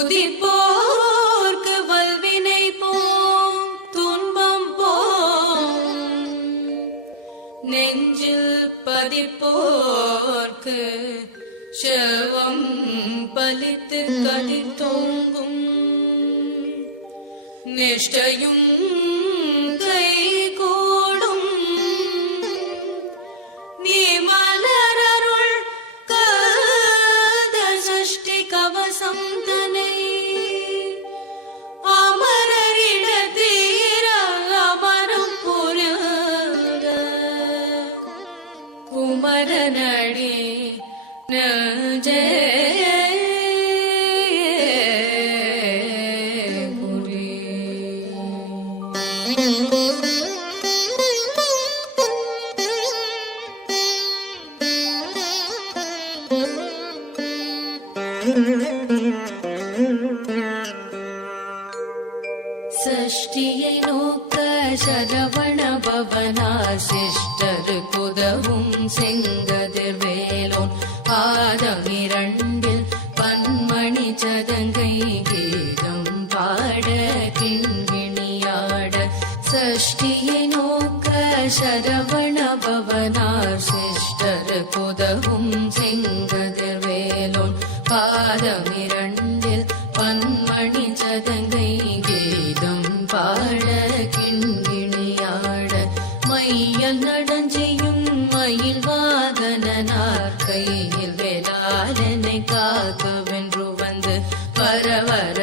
துதிப்போர்க்கு வல்வினை போம் துன்பம் போம். நெஞ்சில் பதிப்போர்க்கு செல்வம் பலித்து கடி தோங்கும். நிஷ்டையும் சஷ்டியை நோக்க சரவண பவனா சிஷ்டருக்கு உதவும் செங்கதிர் வேலோன் பாதமிரண்டில் பன்மணி சதங்கை கீதம் பாட கிண்கிணியாட சஷ்டியை நோக்க சரவண பவனார் சிஷ்டருக்கு உதவும் செங்க காக்க வென்று வந்து வர வர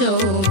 show.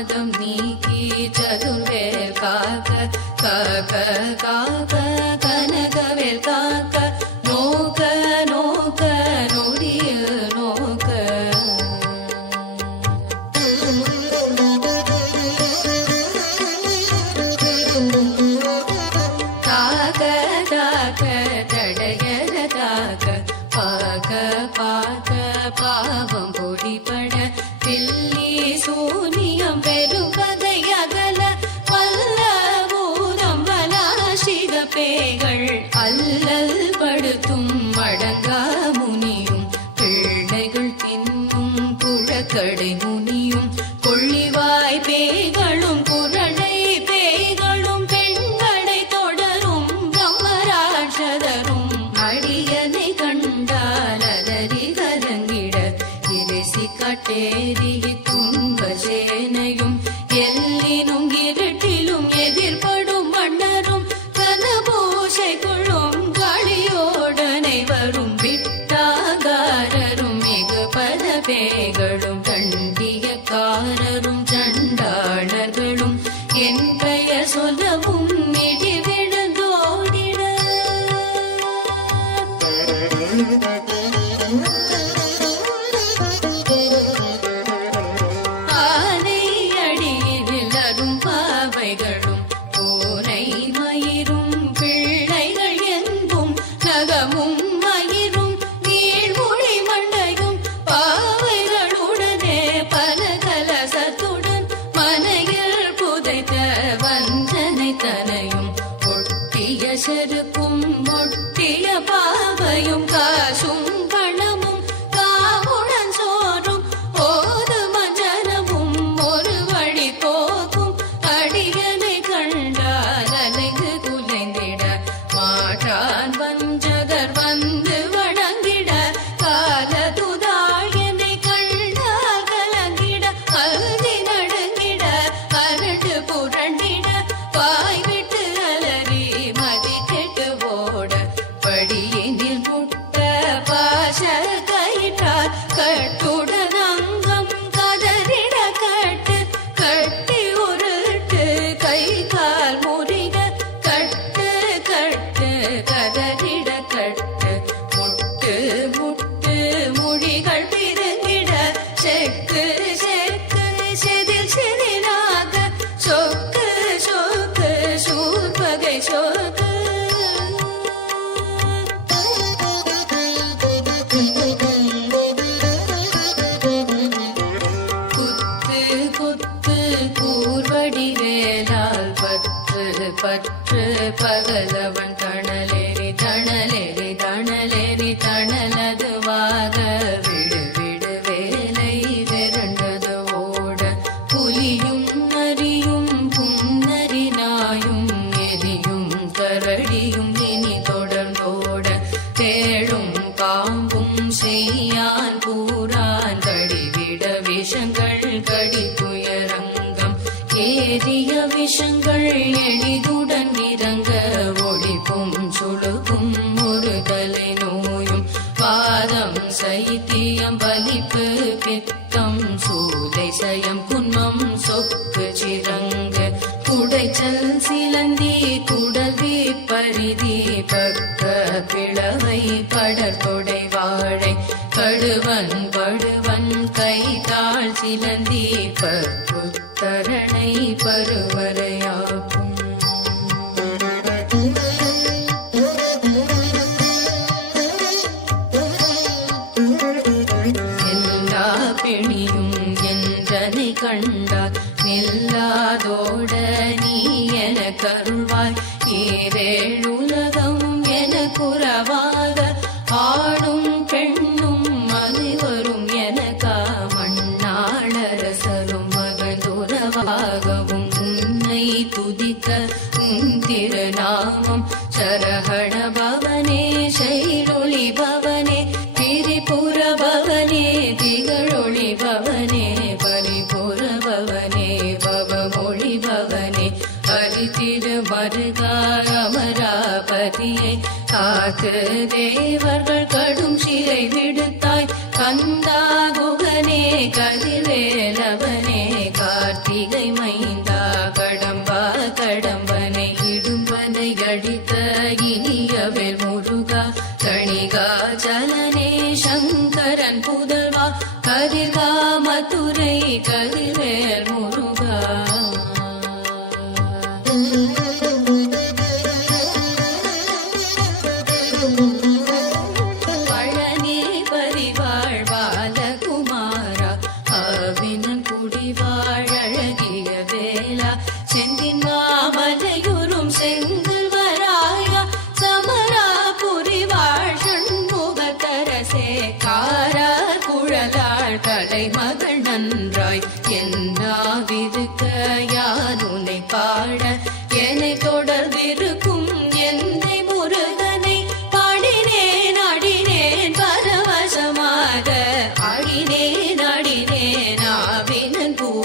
பாதம் நீ कडे பகலவன் தணலேறி தணலேறி தணலேறி தணலதுவாக. விடு விடு வேலை விரண்டது ஓட. புலியும் நரியும் புன்னரினாயும் எதியும் கரடியும் அருள் தரணை பருவரையா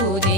Gesù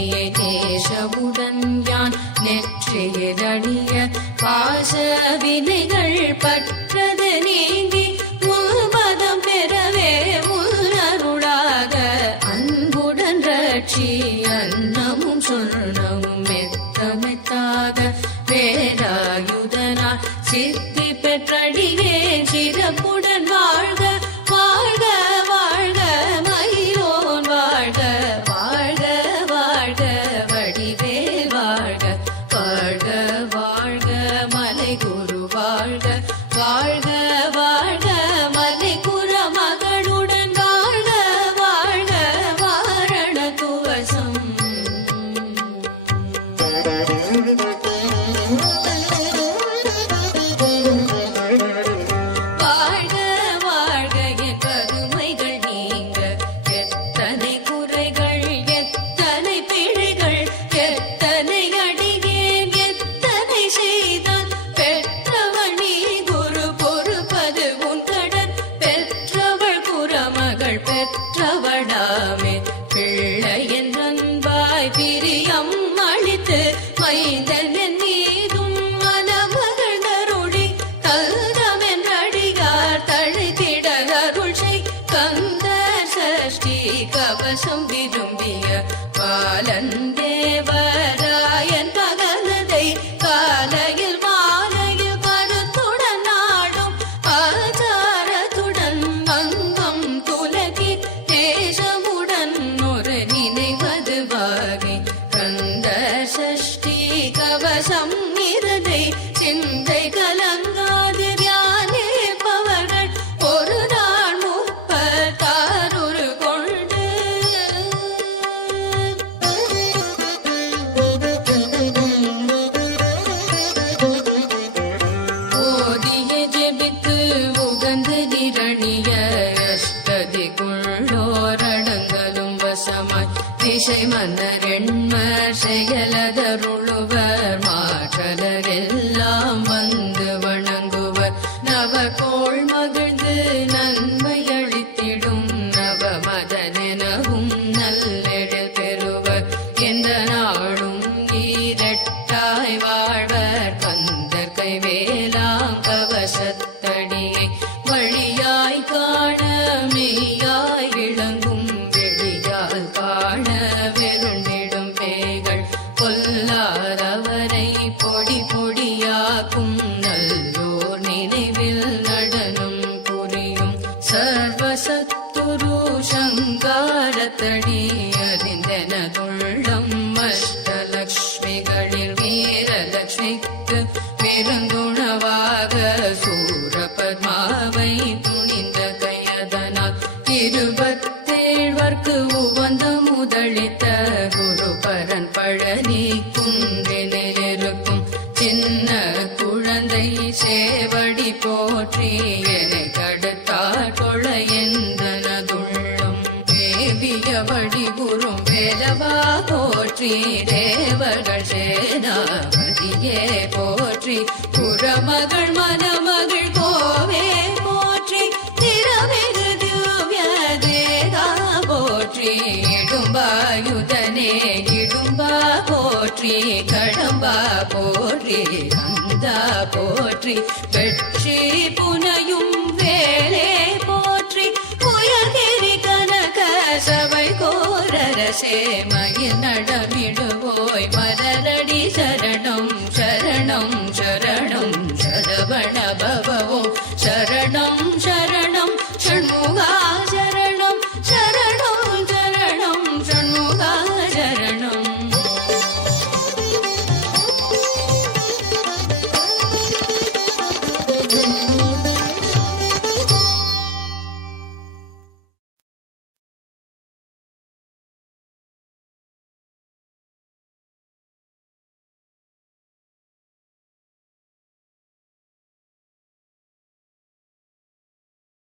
பாசம் விரும்பிய பாலன் தேவ கனரே குழந்தை சேவடி போற்றி என கடத்தாள் கொளையந்தனதுள்ளும் தேவியவடி குரும் வேலவா போற்றி தேவர்கள் சேனாபதியே போற்றி. புறமகள் மணமகள் கோவே போற்றி திறமிகு திவ்ய தேகா போற்றி. இடும்பாயுதனே இடும்பா போற்றி கடம்பா போற்றி. போற்றி வெற்றி புனையும் வேலே போற்றி. உயர்கிரி கனக சபை கோரரசே மயில் நடமிடுவோய் மலரடி சரணம் சரணம் சரணம் சரவண பவவும்.